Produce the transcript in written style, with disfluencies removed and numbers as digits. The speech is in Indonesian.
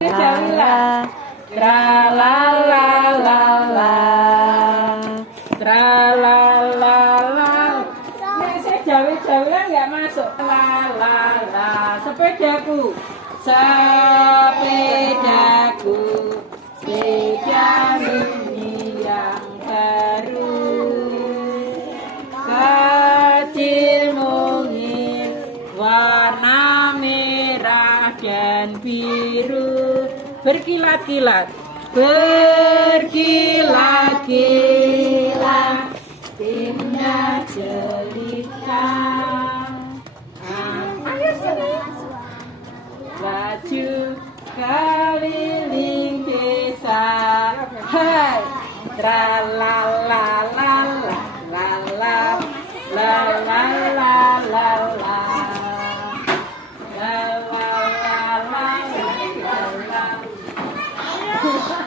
La tra la la la la tra la la la. Nek saya jawi-jawian nggak masuk. La la la sepedaku sepedaku sepeda mini yang baru kecil mungil warna merah dan biru berkilat-kilat berkilat-kilat timnya jelita. Ayo sini laju keliling desa. Hai tra la la la la la la la la la la. La la la la la la.